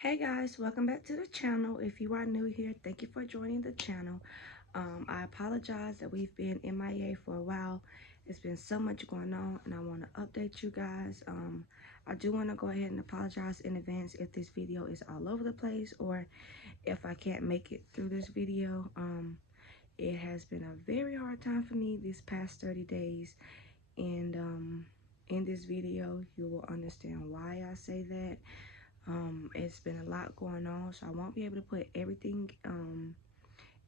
Hey guys, welcome back to the channel. If you are new here, thank you for joining the channel. I apologize that we've been MIA for a while. It's been so much going on and I want to update you guys. I do want to go ahead and apologize in advance if this video is all over the place or if I can't make it through this video. It has been a very hard time for me these past 30 days, and in this video you will understand why I say that. It's been a lot going on, so I won't be able to put everything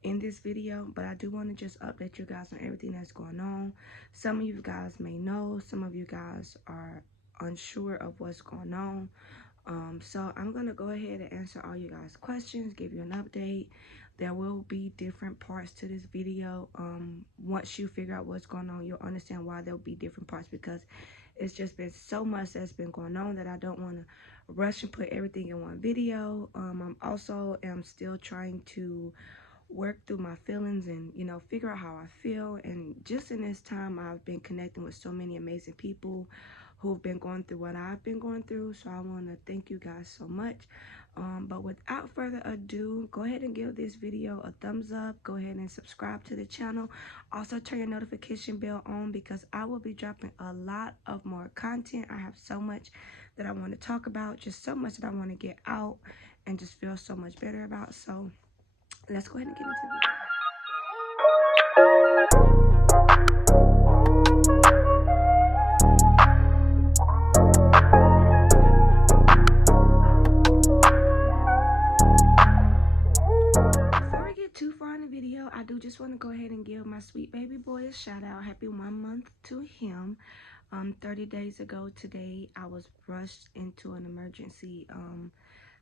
in this video, but I do want to just update you guys on everything that's going on. Some of you guys may know, some of you guys are unsure of what's going on. So I'm gonna go ahead and answer all you guys questions, give you an update. There will be different parts to this video. Once you figure out what's going on, you'll understand why there'll be different parts, because it's just been so much that's been going on that I don't want to rush and put everything in one video. I'm also am still trying to work through my feelings and figure out how I feel. And just in this time, I've been connecting with so many amazing people who've been going through what I've been going through, so I want to thank you guys so much. But without further ado, go ahead and give this video a thumbs up. Go ahead and subscribe to the channel. Also turn your notification bell on, because I will be dropping a lot of more content. I have so much that I want to talk about, just so much that I want to get out and just feel so much better about. So let's go ahead and get into the video. Before we get too far in the video, I do just want to go ahead and give my sweet baby boy a shout out. Happy 1 month to him. 30 days ago today, I was rushed into an emergency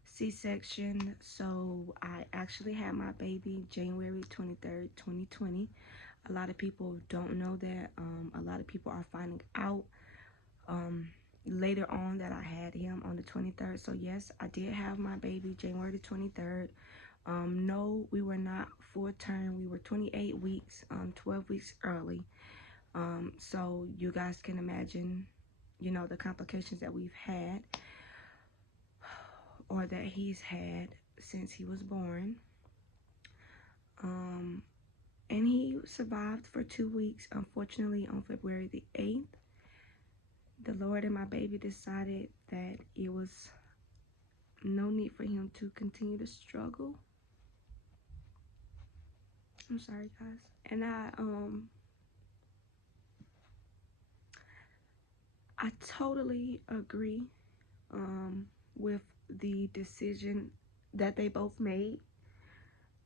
C-section. So I actually had my baby January 23rd, 2020. A lot of people don't know that. A lot of people are finding out later on that I had him on the 23rd. So yes, I did have my baby January the 23rd. No, we were not full term. We were 28 weeks, 12 weeks early. So you guys can imagine, the complications that we've had, or that he's had since he was born. And he survived for 2 weeks. Unfortunately, on February the 8th, the Lord and my baby decided that it was no need for him to continue to struggle. I'm sorry, guys. And I totally agree with the decision that they both made.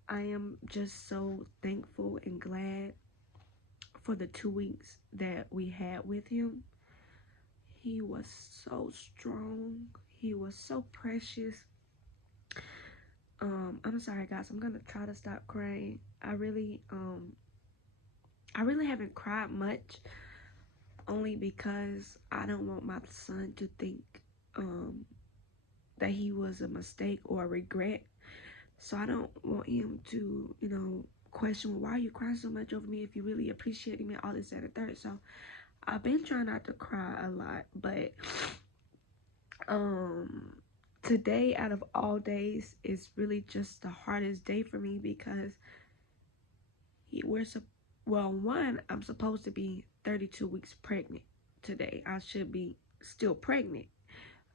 I am just so thankful and glad for the 2 weeks that we had with him. He was so strong. He was so precious. I'm sorry, guys. I'm gonna try to stop crying. I really haven't cried much, only because I don't want my son to think that he was a mistake or a regret. So I don't want him to, question, why are you crying so much over me if you really appreciate me, all this, that, and third. So I've been trying not to cry a lot, but today, out of all days, is really just the hardest day for me, because I'm supposed to be 32 weeks pregnant today. I should be still pregnant.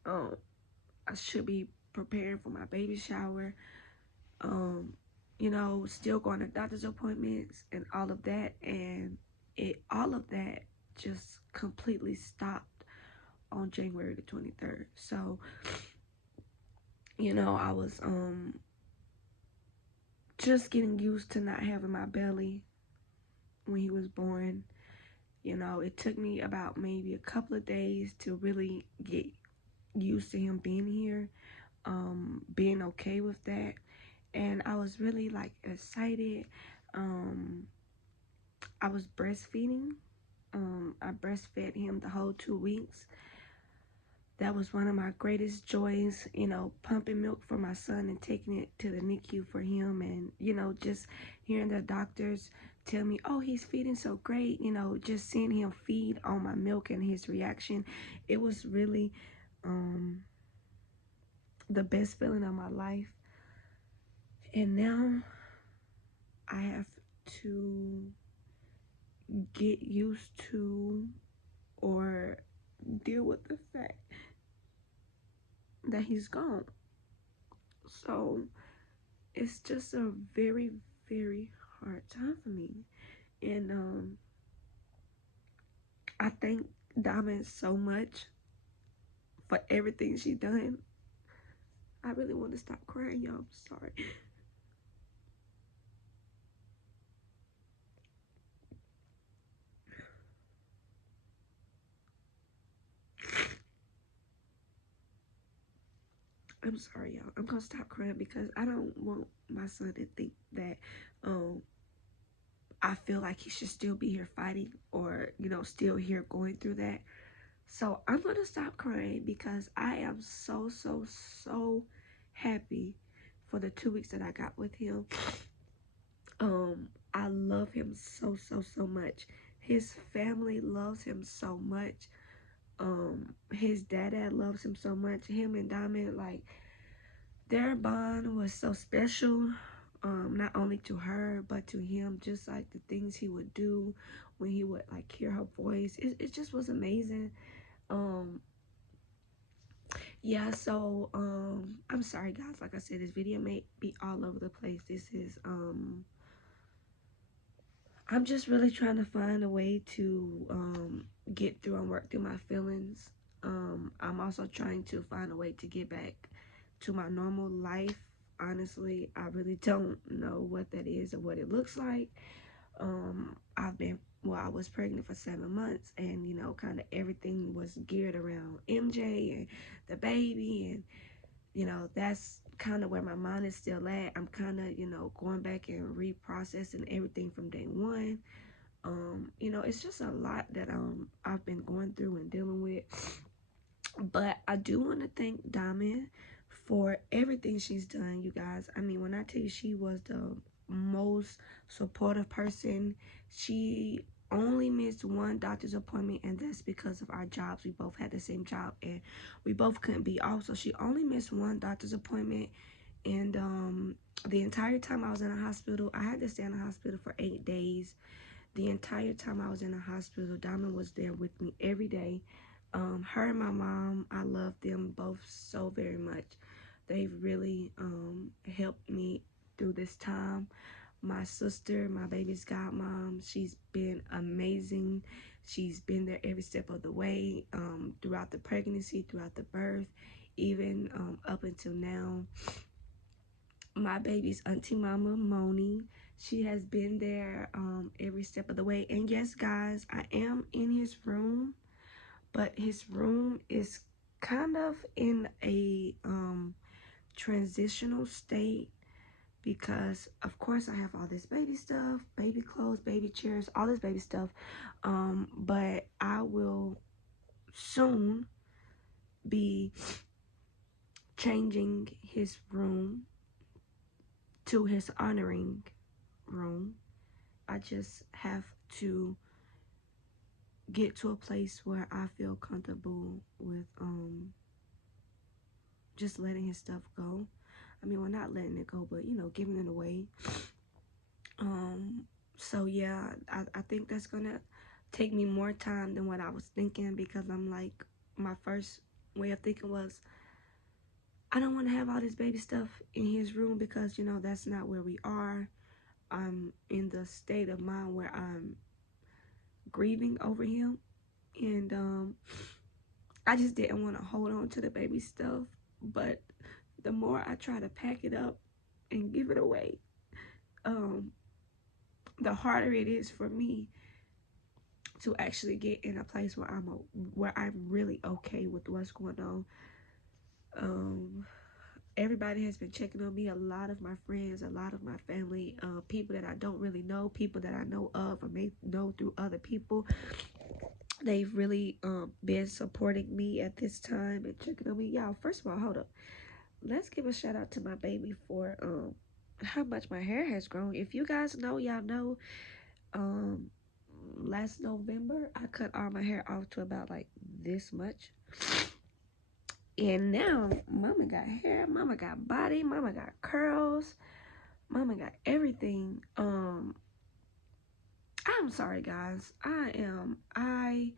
I should be preparing for my baby shower. Still going to doctor's appointments and all of that, and all of that just completely stopped on January the 23rd. So, I was just getting used to not having my belly when he was born. It took me about maybe a couple of days to really get used to him being here, being okay with that. And I was really excited. I was breastfeeding. I breastfed him the whole 2 weeks. That was one of my greatest joys, pumping milk for my son and taking it to the NICU for him, and, just hearing the doctors tell me, oh, he's feeding so great, just seeing him feed on my milk and his reaction. It was really the best feeling of my life. And now I have to get used to or deal with the fact that he's gone. So it's just a very, very hard time for me. And I thank Diamond so much for everything she done. I really want to stop crying, y'all. I'm sorry. I'm sorry, y'all. I'm gonna stop crying because I don't want my son to think that I feel like he should still be here fighting, or still here going through that. So I'm gonna stop crying because I am so, so, so happy for the 2 weeks that I got with him. I love him so, so, so much. His family loves him so much. His dad loves him so much. Him and Diamond, like, their bond was so special. Not only to her but to him, just like the things he would do when he would like hear her voice. It just was amazing. Yeah, so I'm sorry guys, like I said, this video may be all over the place. This is I'm just really trying to find a way to get through and work through my feelings. I'm also trying to find a way to get back to my normal life. Honestly, I really don't know what that is or what it looks like. I was pregnant for 7 months, and kind of everything was geared around MJ and the baby, and that's kind of where my mind is still at. I'm kind of going back and reprocessing everything from day one. It's just a lot that I've been going through and dealing with. But I do want to thank Diamond for everything she's done, you guys. I mean, when I tell you she was the most supportive person, she only missed one doctor's appointment, and that's because of our jobs. We both had the same job, and we both couldn't be off. So she only missed one doctor's appointment, and the entire time I was in the hospital, I had to stay in the hospital for 8 days. The entire time I was in the hospital, Diamond was there with me every day. Her and my mom, I love them both so very much. They've really helped me through this time. My sister, my baby's godmom, she's been amazing. She's been there every step of the way, throughout the pregnancy, throughout the birth, even up until now. My baby's auntie mama, Moni, she has been there every step of the way. And yes, guys, I am in his room, but his room is kind of in a transitional state because of course I have all this baby stuff, baby clothes, baby chairs, all this baby stuff, but I will soon be changing his room to his honoring room. I just have to get to a place where I feel comfortable with just letting his stuff go. I mean, we're not letting it go, but giving it away. So yeah, I think that's gonna take me more time than what I was thinking, because I'm like, my first way of thinking was, I don't want to have all this baby stuff in his room because that's not where we are. I'm in the state of mind where I'm grieving over him, and I just didn't want to hold on to the baby stuff. But the more I try to pack it up and give it away, the harder it is for me to actually get in a place where I'm really okay with what's going on. Everybody has been checking on me. A lot of my friends, a lot of my family, people that I don't really know, people that I know of or may know through other people, they've really been supporting me at this time and checking on me. Y'all, first of all, hold up. Let's give a shout out to my baby for how much my hair has grown. If you guys know, y'all know, last November I cut all my hair off to about like this much. And now, mama got hair, mama got body, mama got curls, mama got everything. I'm sorry, guys. I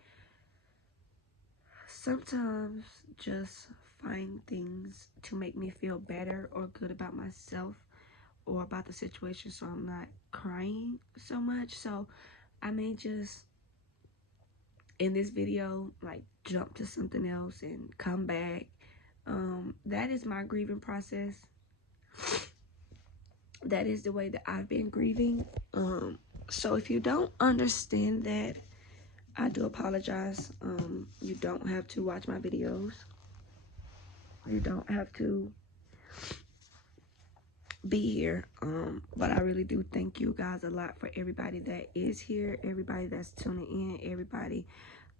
sometimes just find things to make me feel better or good about myself or about the situation, so I'm not crying so much. So I may just in this video like jump to something else and come back. That is my grieving process. That is the way that I've been grieving. So if you don't understand that, I do apologize. You don't have to watch my videos. You don't have to be here. But I really do thank you guys a lot for everybody that is here, everybody that's tuning in, everybody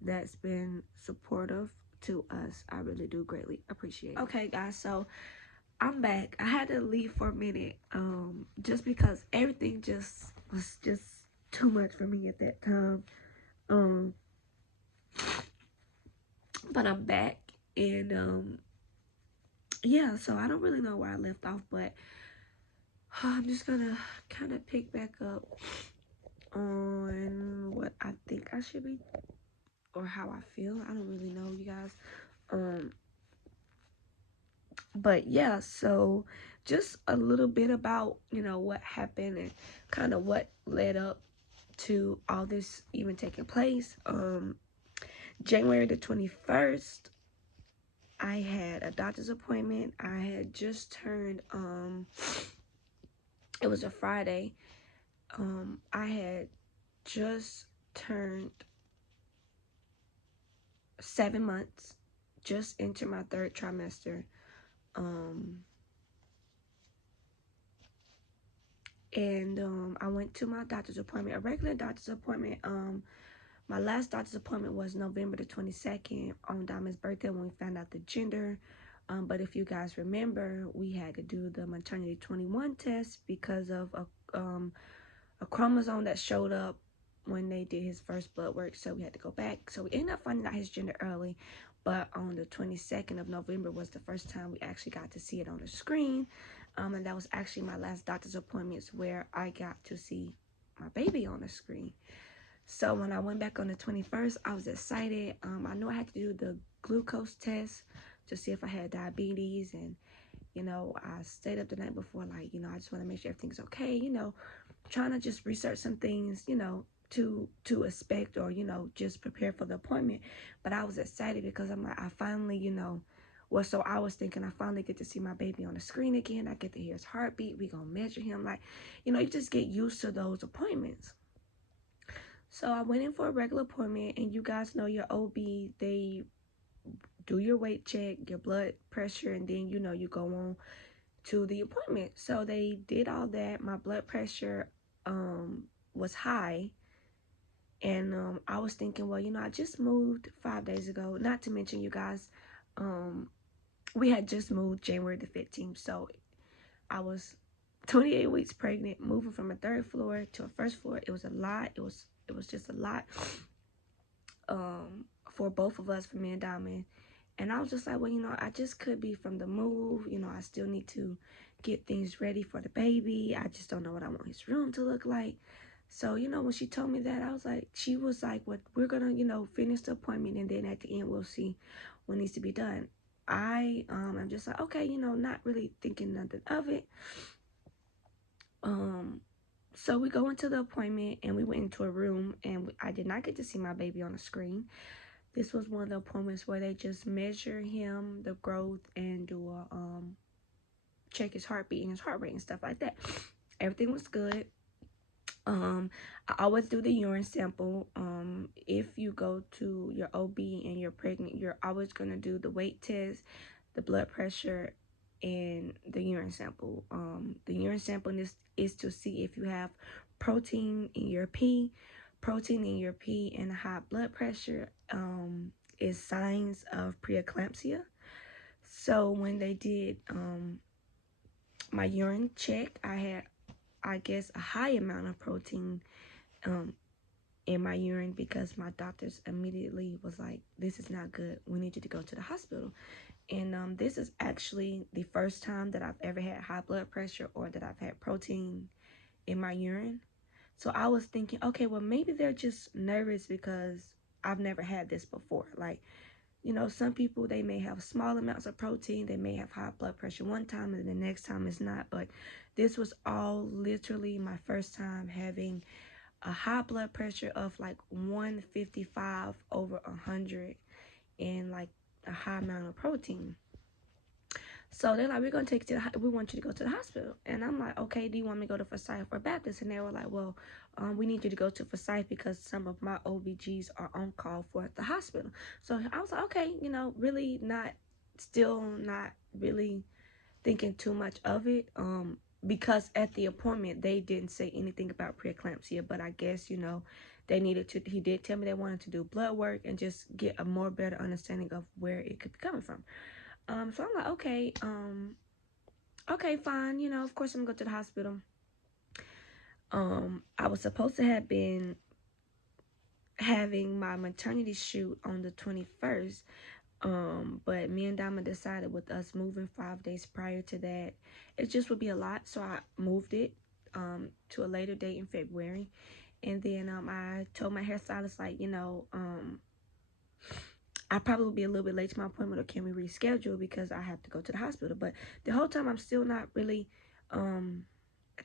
that's been supportive to us. I really do greatly appreciate it. Okay, guys, so I'm back. I had to leave for a minute, just because everything just was just too much for me at that time. But I'm back, and yeah, so I don't really know where I left off, but I'm just gonna kind of pick back up on what I think I should be or how I feel. I don't really know, you guys. But yeah, so just a little bit about, you know, what happened and kind of what led up to all this even taking place. January the 21st, I had a doctor's appointment. I had just turned, it was a Friday. I had just turned 7 months, just into my 3rd trimester. And I went to my doctor's appointment, a regular doctor's appointment. My last doctor's appointment was November the 22nd on Diamond's birthday when we found out the gender. But if you guys remember, we had to do the maternity 21 test because of a chromosome that showed up when they did his first blood work. So we had to go back. So we ended up finding out his gender early. But on the 22nd of November was the first time we actually got to see it on the screen. And that was actually my last doctor's appointments where I got to see my baby on the screen. So when I went back on the 21st, I was excited. I knew I had to do the glucose test to see if I had diabetes. And, you know, I stayed up the night before, like, you know, I just want to make sure everything's okay, you know, trying to just research some things, you know, to expect or, you know, just prepare for the appointment. But I was excited because I'm like, I finally, you know, well, so I was thinking I finally get to see my baby on the screen again. I get to hear his heartbeat. We gonna measure him. Like, you know, you just get used to those appointments. So I went in for a regular appointment, and you guys know your OB, they do your weight check, your blood pressure, and then, you know, you go on to the appointment. So they did all that. My blood pressure was high. And I was thinking, well, you know, I just moved 5 days ago. Not to mention, you guys, we had just moved January the 15th. So I was 28 weeks pregnant, moving from a 3rd floor to a 1st floor. It was a lot. It was just a lot for both of us, for me and Diamond. And I was just like, well, you know, I just could be from the move. You know, I still need to get things ready for the baby. I just don't know what I want his room to look like. So, you know, when she told me that, I was like, she was like, well, we're going to, you know, finish the appointment. And then at the end, we'll see what needs to be done. I'm just like, okay, you know, not really thinking nothing of it. So we go into the appointment, and we went into a room, and I did not get to see my baby on the screen. This was one of the appointments where they just measure him, the growth, and do a check his heartbeat and his heart rate and stuff like that. Everything was good. I always do the urine sample. If you go to your OB and you're pregnant, you're always going to do the weight test, the blood pressure, and the urine sample. The urine sample is to see if you have protein in your pee. Protein in your pee and high blood pressure is signs of preeclampsia. So when they did my urine check, I had, I guess, a high amount of protein in my urine, because my doctors immediately was like, this is not good. We need you to go to the hospital. And this is actually the first time that I've ever had high blood pressure or that I've had protein in my urine. So I was thinking, okay, well, maybe they're just nervous because I've never had this before. Like, you know, some people, they may have small amounts of protein, they may have high blood pressure one time and the next time it's not. But this was all literally my first time having a high blood pressure of like 155 over 100 and like a high amount of protein. So they're like, we're gonna take you to we want you to go to the hospital. And I'm like, okay, do you want me to go to Forsyth or Baptist? And they were like, well, we need you to go to Forsyth because some of my OBGs are on call for the hospital. So I was like, okay, you know, really not, still not really thinking too much of it. Because at the appointment they didn't say anything about preeclampsia, but I guess, you know, they needed to, he did tell me they wanted to do blood work and just get a more better understanding of where it could be coming from. So I'm like, okay, okay, fine. You know, of course I'm gonna go to the hospital. I was supposed to have been having my maternity shoot on the 21st. But me and Dama decided with us moving 5 days prior to that, it just would be a lot. So I moved it, to a later date in February. And then, I told my hairstylist, like, you know, I probably will be a little bit late to my appointment, or can we reschedule because I have to go to the hospital. But the whole time I'm still not really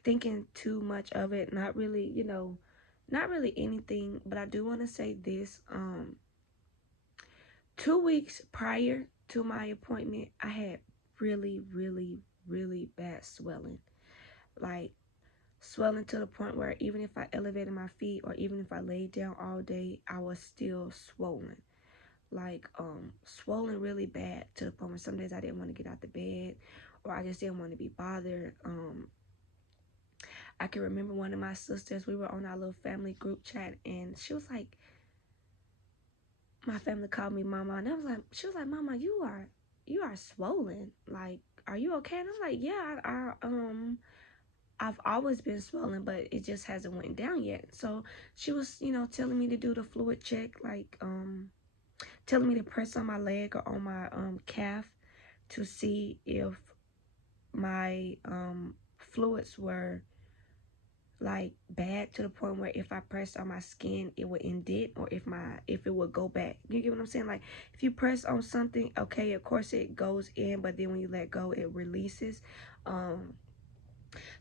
thinking too much of it, not really, you know, not really anything. But I do want to say this. 2 weeks prior to my appointment, I had really, really, really bad swelling. Like, swelling to the point where even if I elevated my feet or even if I laid down all day, I was still swollen. Like, swollen really bad to the point where some days I didn't want to get out the bed, or I just didn't want to be bothered. I can remember one of my sisters, we were on our little family group chat, and she was like, my family called me Mama, and I was like, she was like, Mama, you are swollen. Like, are you okay? And I'm like, yeah, I've always been swollen, but it just hasn't went down yet. So she was, you know, telling me to do the fluid check, like, telling me to press on my leg or on my calf to see if my fluids were like bad to the point where if I pressed on my skin it would indent, or if it would go back. You get what I'm saying? Like, if you press on something, okay, of course it goes in, but then when you let go it releases.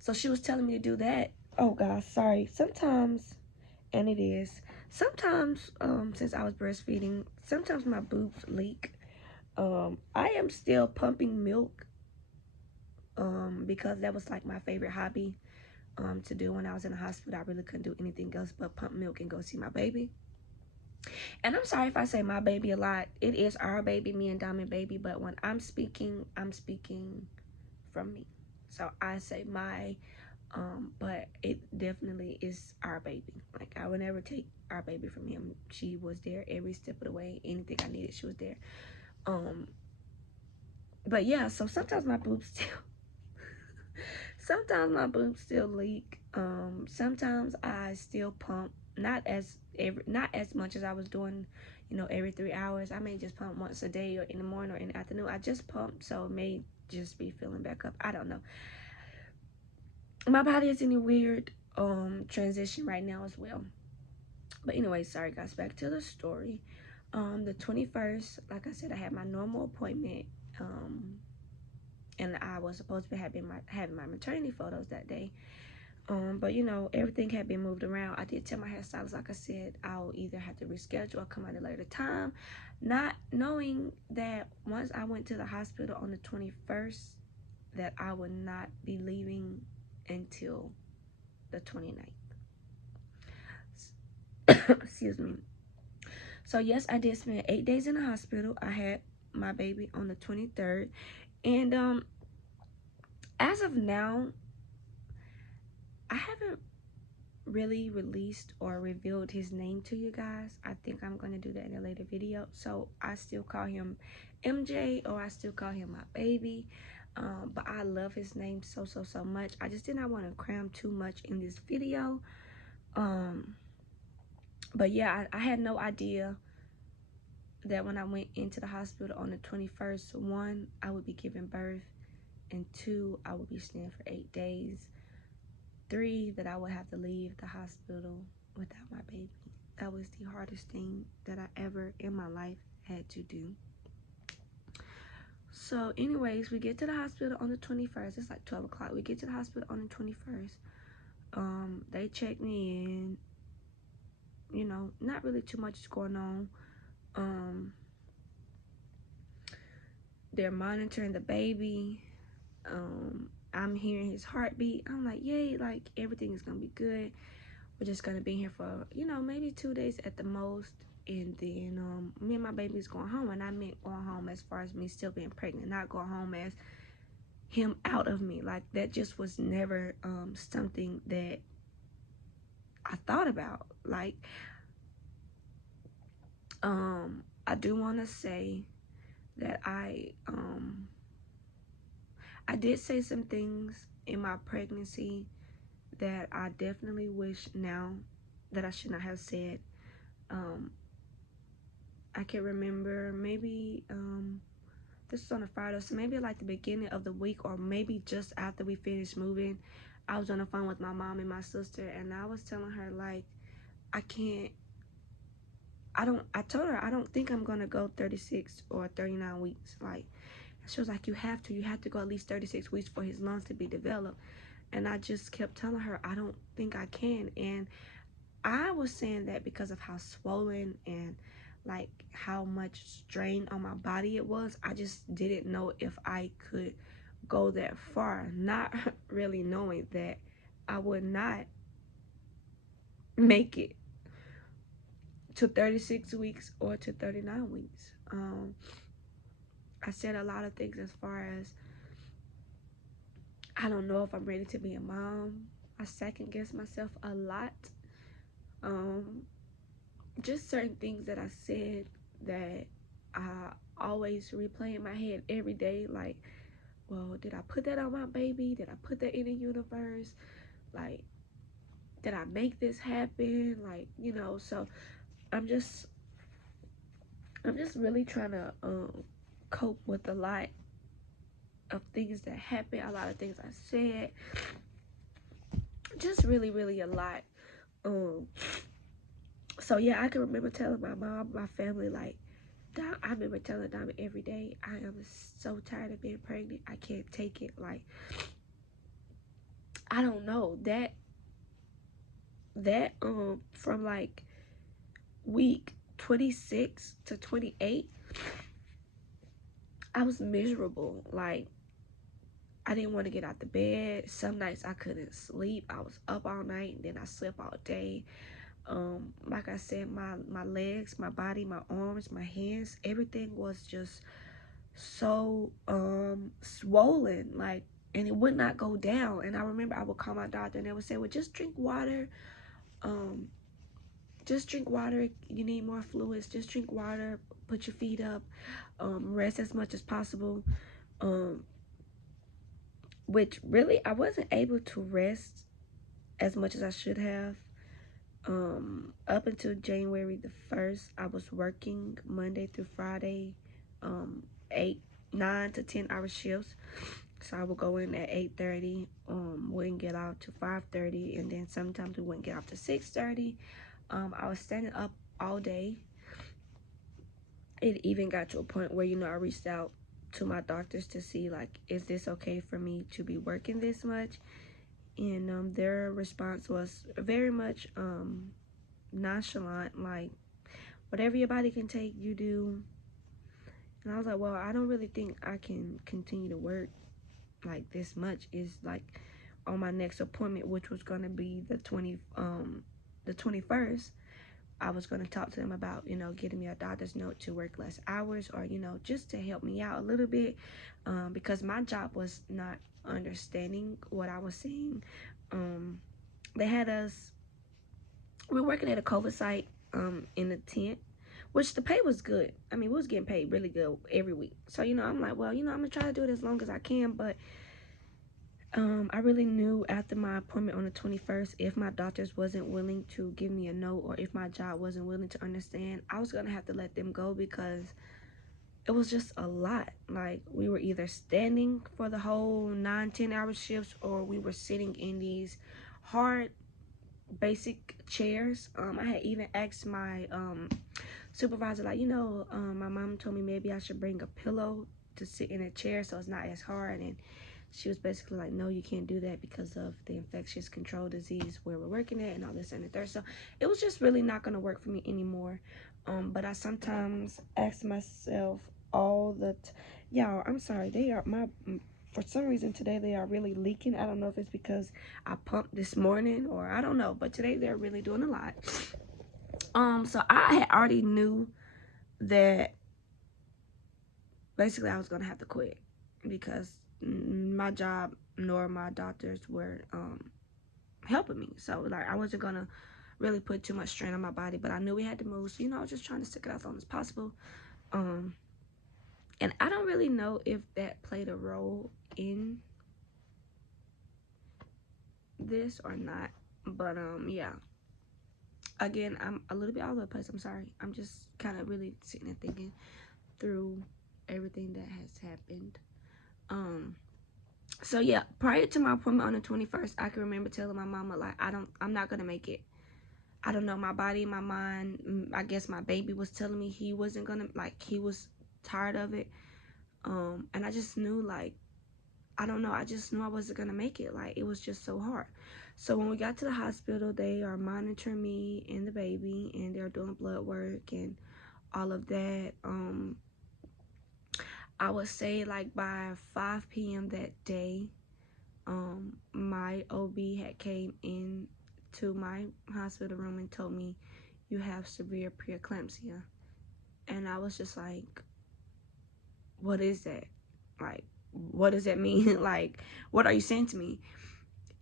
So she was telling me to do that. Oh gosh, sorry. Sometimes, and it is sometimes, since I was breastfeeding, sometimes my boobs leak. I am still pumping milk, because that was like my favorite hobby to do when I was in the hospital. I really couldn't do anything else but pump milk and go see my baby. And I'm sorry if I say my baby a lot. It is our baby, me and Diamond baby, but when I'm speaking from me. So I say my, but it definitely is our baby. Like, I would never take our baby from him. She was there every step of the way. Anything I needed, she was there. But yeah, so sometimes my boobs still sometimes my boobs still leak. Sometimes I still pump, not as much as I was doing, you know, every 3 hours. I may just pump once a day or in the morning or in the afternoon. I just pump, so it may just be filling back up. I don't know. My body is in a weird transition right now as well. But anyway, sorry guys, back to the story. The 21st, like I said, I had my normal appointment. And I was supposed to be having my maternity photos that day. But you know, everything had been moved around. I did tell my hairstylist, like I said, I'll either have to reschedule or come at a later time, not knowing that once I went to the hospital on the 21st, that I would not be leaving until the 29th. Excuse me. So yes, I did spend 8 days in the hospital. I had my baby on the 23rd, and as of now, I haven't really released or revealed his name to you guys. I think I'm going to do that in a later video. So I still call him MJ, or I still call him my baby. But I love his name so much. I just did not want to cram too much in this video. But yeah, I had no idea that when I went into the hospital on the 21st, one, I would be giving birth, and two, I would be staying for 8 days. Three, that I would have to leave the hospital without my baby. That was the hardest thing that I ever in my life had to do. So anyways, we get to the hospital on the 21st. It's like 12 o'clock. We get to the hospital on the 21st. They check me in. You know, not really too much is going on. They're monitoring the baby. I'm hearing his heartbeat. I'm like, yay, like everything is gonna be good. We're just gonna be here for, you know, maybe 2 days at the most. And then me and my baby's going home. And I meant going home as far as me still being pregnant, not going home as him out of me. Like that just was never something that I thought about. Like I do want to say that I did say some things in my pregnancy that I definitely wish now that I should not have said. I can remember maybe this is on a Friday, so maybe like the beginning of the week, or maybe just after we finished moving, I was on the phone with my mom and my sister, and I was telling her, like, I told her I don't think I'm gonna go 36 or 39 weeks. Like, she was like, you have to go at least 36 weeks for his lungs to be developed. And I just kept telling her I don't think I can. And I was saying that because of how swollen and like how much strain on my body it was. I just didn't know if I could go that far, not really knowing that I would not make it to 36 weeks or to 39 weeks. I said a lot of things as far as I don't know if I'm ready to be a mom. I second guess myself a lot. Just certain things that I said that I always replay in my head every day. Like, well, did I put that on my baby? Did I put that in the universe? Like, did I make this happen? Like, you know, so I'm just really trying to cope with a lot of things that happened, a lot of things I said, just really a lot. So yeah, I can remember telling my mom, my family, like, I remember telling Diamond every day, I am so tired of being pregnant. I can't take it. Like, I don't know, that from like week 26 to 28, I was miserable. Like, I didn't want to get out the bed. Some nights I couldn't sleep. I was up all night, and then I slept all day. Like I said, my legs, my body, my arms, my hands, everything was just so swollen, like, and it would not go down. And I remember I would call my doctor, and they would say, well, just drink water. Just drink water. You need more fluids. Just drink water. Put your feet up. Rest as much as possible. Which really I wasn't able to rest as much as I should have. Up until January the 1st, I was working Monday through Friday, 9 to 10 hour shifts. So I would go in at 8:30, wouldn't get out to 5:30, and then sometimes we wouldn't get out to 6:30. I was standing up all day. It even got to a point where, you know, I reached out to my doctors to see, like, is this okay for me to be working this much? And their response was very much nonchalant, like, whatever your body can take, you do. And I was like, well, I don't really think I can continue to work like this much. Is like on my next appointment, which was gonna be the 21st. I was gonna talk to them about, you know, getting me a doctor's note to work less hours, or, you know, just to help me out a little bit, because my job was not understanding what I was seeing. They had us. We were working at a COVID site in the tent, which the pay was good. I mean, we was getting paid really good every week. So, you know, I'm like, well, you know, I'm gonna try to do it as long as I can, but I really knew after my appointment on the 21st, if my doctors wasn't willing to give me a note, or if my job wasn't willing to understand, I was going to have to let them go, because it was just a lot. Like, we were either standing for the whole 9-10 hour shifts, or we were sitting in these hard basic chairs. I had even asked my supervisor, like, my mom told me maybe I should bring a pillow to sit in a chair so it's not as hard. And she was basically like, no, you can't do that because of the infectious control disease where we're working at and all this and the third. So it was just really not going to work for me anymore. But I sometimes ask myself y'all, I'm sorry, they are for some reason today they are really leaking. I don't know if it's because I pumped this morning, or I don't know, but today they're really doing a lot. So I had already knew that basically I was gonna have to quit, because my job nor my doctors were helping me. So like, I wasn't gonna really put too much strain on my body, but I knew we had to move. So I was just trying to stick it out as long as possible. And I don't really know if that played a role in this or not, but yeah. Again, I'm a little bit all over the place. I'm sorry. I'm just kind of really sitting and thinking through everything that has happened. So yeah, prior to my appointment on the 21st, I can remember telling my mama, like, I'm not gonna make it. I don't know, my body, my mind, I guess my baby was telling me he wasn't gonna, like, he was tired of it. And I just knew, like, I don't know, I just knew I wasn't gonna make it. Like, it was just so hard. So when we got to the hospital, they are monitoring me and the baby, and they're doing blood work and all of that. I would say like by 5 p.m. that day, my OB had came in to my hospital room and told me, you have severe preeclampsia. And I was just like, what is that? Like, what does that mean? Like, what are you saying to me?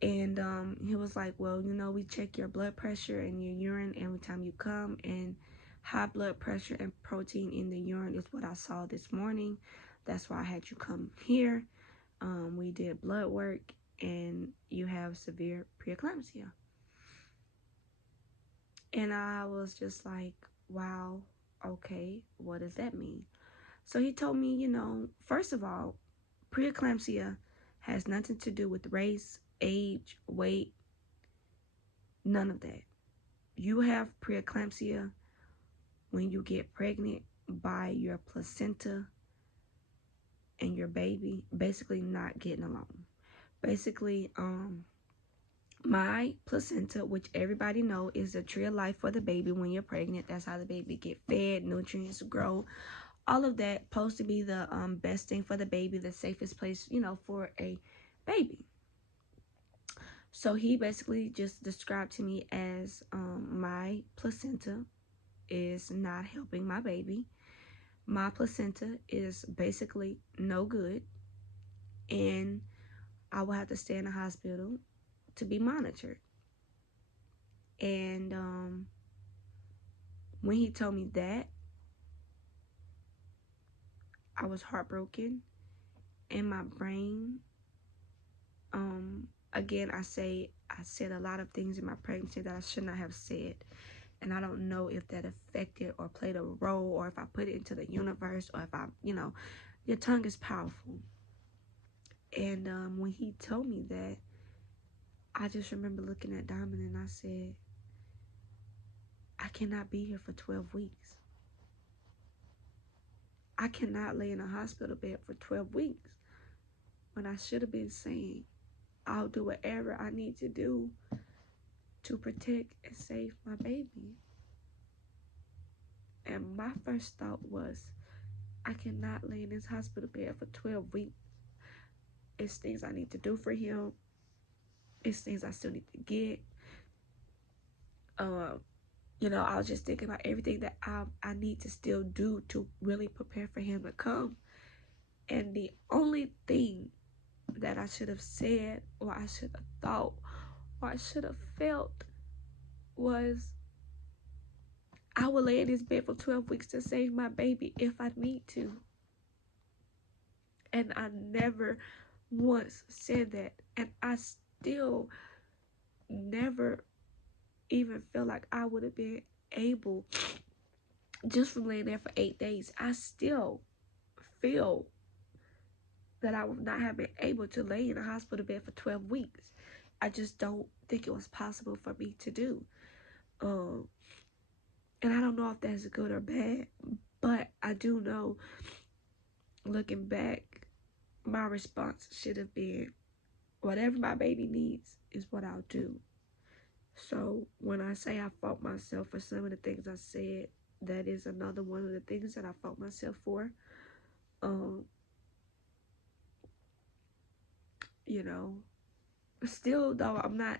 And he was like, well, we check your blood pressure and your urine every time you come, and high blood pressure and protein in the urine is what I saw this morning. That's why I had you come here. We did blood work, and you have severe preeclampsia. And I was just like, wow, okay, what does that mean? So he told me, first of all, preeclampsia has nothing to do with race, age, weight, none of that. You have preeclampsia when you get pregnant by your placenta and your baby basically not getting along. Basically, my placenta, which everybody know is a tree of life for the baby when you're pregnant. That's how the baby get fed, nutrients grow, all of that. Supposed to be the best thing for the baby, the safest place, for a baby. So he basically just described to me as my placenta is not helping my baby. My placenta is basically no good, and I will have to stay in the hospital to be monitored. And when he told me that, I was heartbroken, and my brain, again, I said a lot of things in my pregnancy that I should not have said. And I don't know if that affected or played a role, or if I put it into the universe, or if your tongue is powerful. And when he told me that, I just remember looking at Diamond and I said, I cannot be here for 12 weeks. I cannot lay in a hospital bed for 12 weeks when I should have been saying, I'll do whatever I need to do to protect and save my baby. And my first thought was, I cannot lay in this hospital bed for 12 weeks. It's things I need to do for him. It's things I still need to get. I was just thinking about everything that I need to still do to really prepare for him to come. And the only thing that I should have said, or I should have thought, or I should have felt was, I will lay in this bed for 12 weeks to save my baby if I need to. And I never once said that, and I still never even felt like I would have been able, just from laying there for 8 days, I still feel that I would not have been able to lay in a hospital bed for 12 weeks. I just don't think it was possible for me to do. Um, and I don't know if that's good or bad, but I do know, looking back, my response should have been, whatever my baby needs is what I'll do. So when I say I fought myself for some of the things I said, that is another one of the things that I fought myself for. Um, you know, still though, I'm not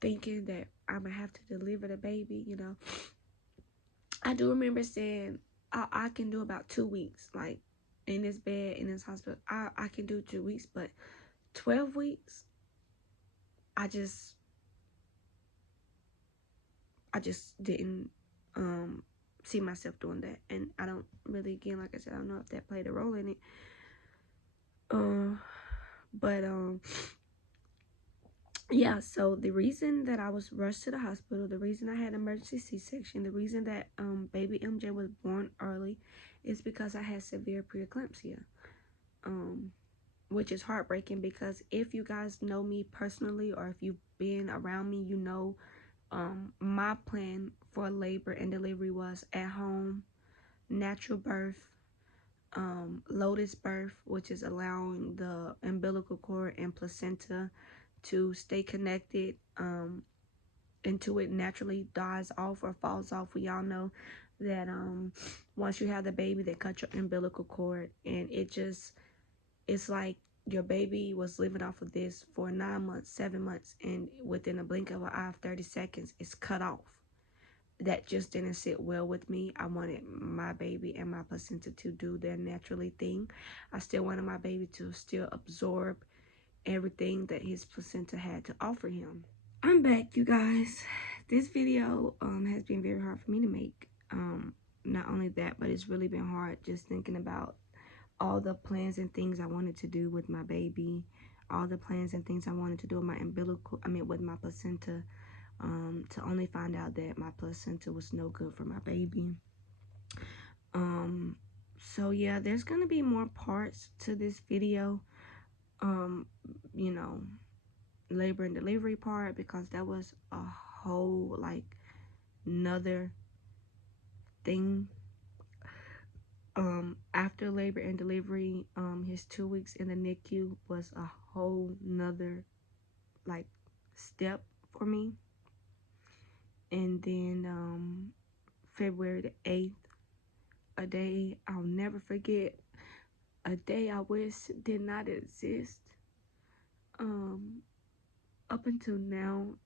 thinking that I'm gonna have to deliver the baby. I do remember saying I can do about 2 weeks, like in this bed in this hospital. I can do 2 weeks, but 12 weeks, I just didn't see myself doing that, and I don't really, again, like I said, I don't know if that played a role in it. But yeah, so the reason that I was rushed to the hospital, the reason I had an emergency C-section, the reason that baby MJ was born early is because I had severe preeclampsia. Which is heartbreaking, because if you guys know me personally, or if you've been around me, you know my plan for labor and delivery was at home, natural birth, lotus birth, which is allowing the umbilical cord and placenta to stay connected until it naturally dies off or falls off. We all know that once you have the baby, they cut your umbilical cord, and it's like your baby was living off of this for 9 months, 7 months, and within a blink of an eye of 30 seconds, it's cut off. That just didn't sit well with me. I wanted my baby and my placenta to do their naturally thing. I still wanted my baby to still absorb everything that his placenta had to offer him. I'm back, you guys. This video has been very hard for me to make. Not only that, but it's really been hard just thinking about all the plans and things I wanted to do with my baby, all the plans and things I wanted to do with my with my placenta, to only find out that my placenta was no good for my baby. So yeah, there's gonna be more parts to this video. You know, labor and delivery part, because that was a whole like another thing. After labor and delivery, his 2 weeks in the NICU was a whole nother like step for me. And then February the 8th, a day I'll never forget, a day I wish did not exist. Up until now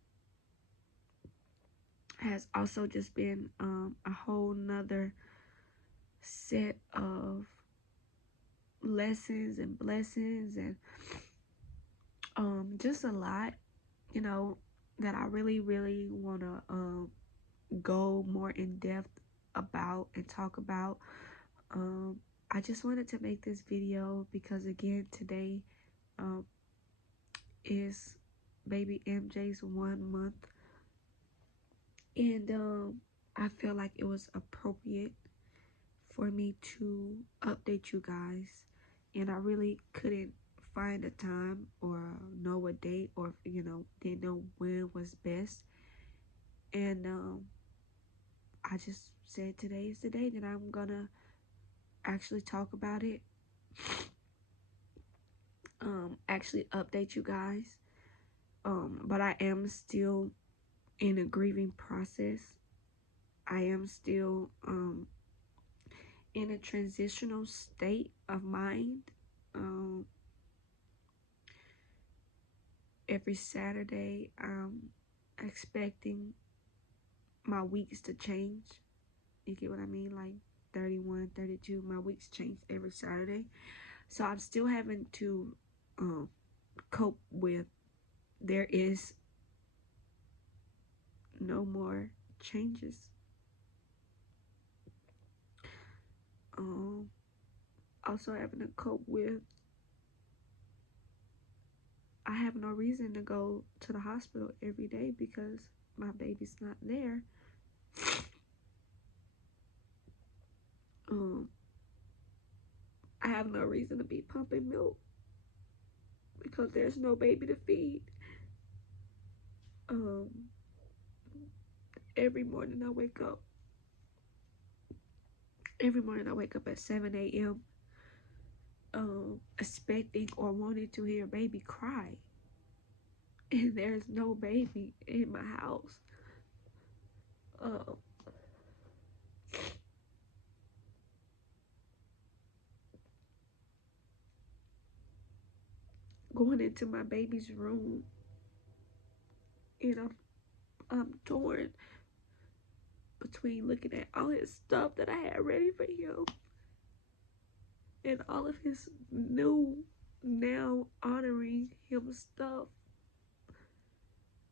has also just been a whole nother set of lessons and blessings, and just a lot, that I really want to go more in depth about and talk about. I just wanted to make this video because, again, today is baby MJ's 1 month, and I feel like it was appropriate for me to update you guys, and I really couldn't find a time or know a date, or didn't know when was best, and I just said today is the day that I'm gonna actually talk about it, actually update you guys. But I am still in a grieving process. I am still in a transitional state of mind. Every Saturday, I'm expecting my weeks to change. You get what I mean? Like 31, 32, my weeks change every Saturday. So I'm still having to cope with, there is no more changes. Also having to cope with I have no reason to go to the hospital every day because my baby's not there. I have no reason to be pumping milk because there's no baby to feed. Um, every morning I wake up. Every morning I wake up at 7 a.m. Expecting or wanting to hear baby cry, and there's no baby in my house. Going into my baby's room, and I'm torn between looking at all his stuff that I had ready for him and all of his new, now honoring him stuff.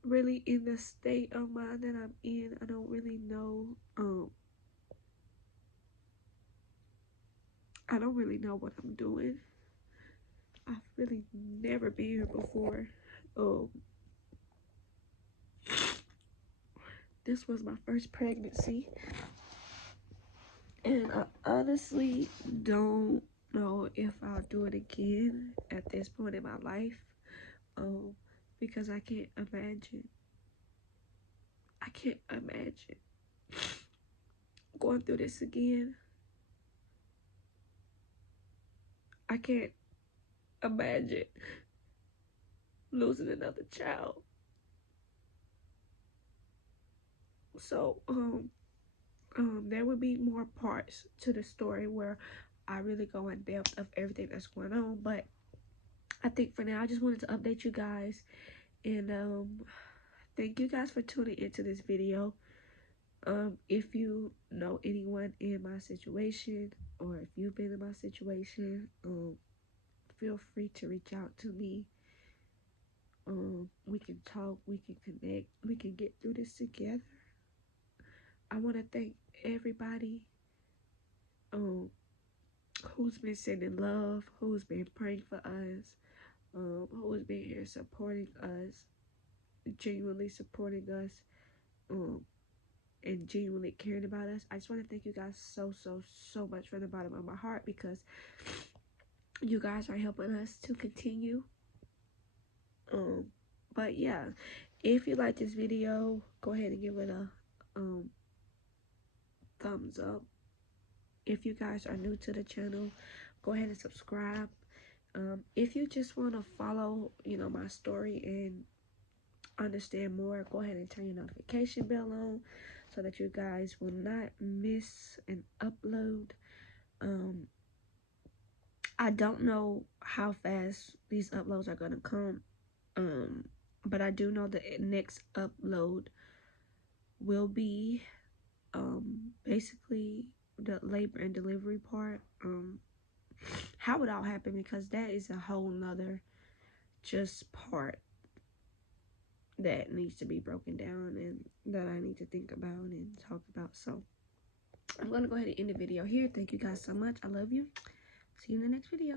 Really, in the state of mind that I'm in, I don't really know. I don't really know what I'm doing. I've really never been here before. This was my first pregnancy, and I honestly don't know if I'll do it again at this point in my life. Because I can't imagine going through this again. I can't imagine losing another child. So there will be more parts to the story where I really go in depth of everything that's going on, but I think for now I just wanted to update you guys, and thank you guys for tuning into this video. If you know anyone in my situation, or if you've been in my situation, feel free to reach out to me. We can talk, we can connect, we can get through this together. I want to thank everybody who's been sending love, who's been praying for us, who's been here supporting us, genuinely supporting us, and genuinely caring about us. I just want to thank you guys so much from the bottom of my heart, because you guys are helping us to continue. But yeah, if you like this video, go ahead and give it a thumbs up. If you guys are new to the channel, go ahead and subscribe. If you just want to follow, my story and understand more, go ahead and turn your notification bell on so that you guys will not miss an upload. I don't know how fast these uploads are going to come, but I do know the next upload will be basically the labor and delivery part, how it all happened, because that is a whole nother just part that needs to be broken down and that I need to think about and talk about. So I'm gonna go ahead and end the video here. Thank you guys so much. I love you. See you in the next video.